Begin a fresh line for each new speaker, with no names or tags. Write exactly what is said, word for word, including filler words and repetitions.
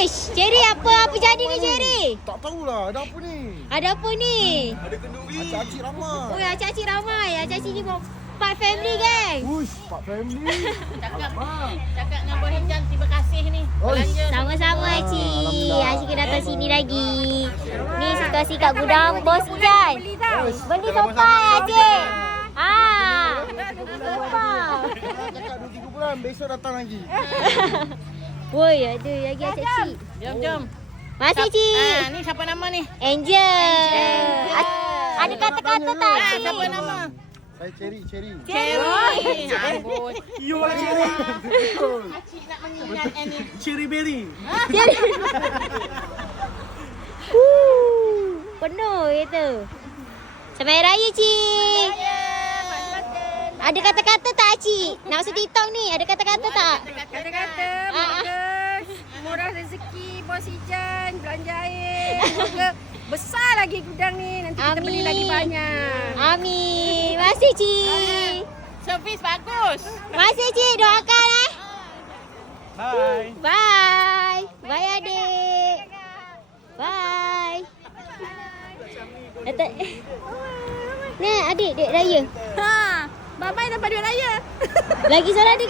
Uish, Cherry apa apa jadi ni Cherry?
Tak tahulah ada apa ni.
Ada apa ni?
Ada kenduri. Acik-acik ramai.
Oh, acik-acik ramai. Acik-acik ni part family geng.
Uish, Pak Family.
Cakap, cakap dengan Abang Hijan terima kasih ni. Belanja.
Sama-sama Acik. Acik kena datang sini lagi. Ni situasi kat gudang Bos Jan. Beli sofa Acik. Ah. Sofa.
Cakap dua tiga bulan besok datang lagi.
Woi, ada lagi Acik.
Jom, jom.
Masih Cik.
Ah, ni siapa nama ni?
Angel. A- Ada kata-kata tak
Ah,
Acik?
siapa nama?
Saya Cherry, Cherry.
Cherry. Amboi.
You are Cherry.
Acik nak mengingatkan ni.
Cherry berry.
Woo, penuh itu. Selamat Hari Raya Cik. Ada kata-kata tak Cik? Nak masuk TikTok ni, ada kata-kata tak?
Kata-kata
Ah,
moga murah rezeki Bos Ijan, belanja air. Moga besar lagi gudang ni. Nanti kita beli
Amin.
lagi banyak.
Amin. Masih Cik.
Servis bagus.
Masih Cik, doakan eh.
Bye.
Bye. Bye adik. Bye. Datang. Ni adik, dek raya.
Ha, bye-bye tanpa duit raya.
Lagi seorang adik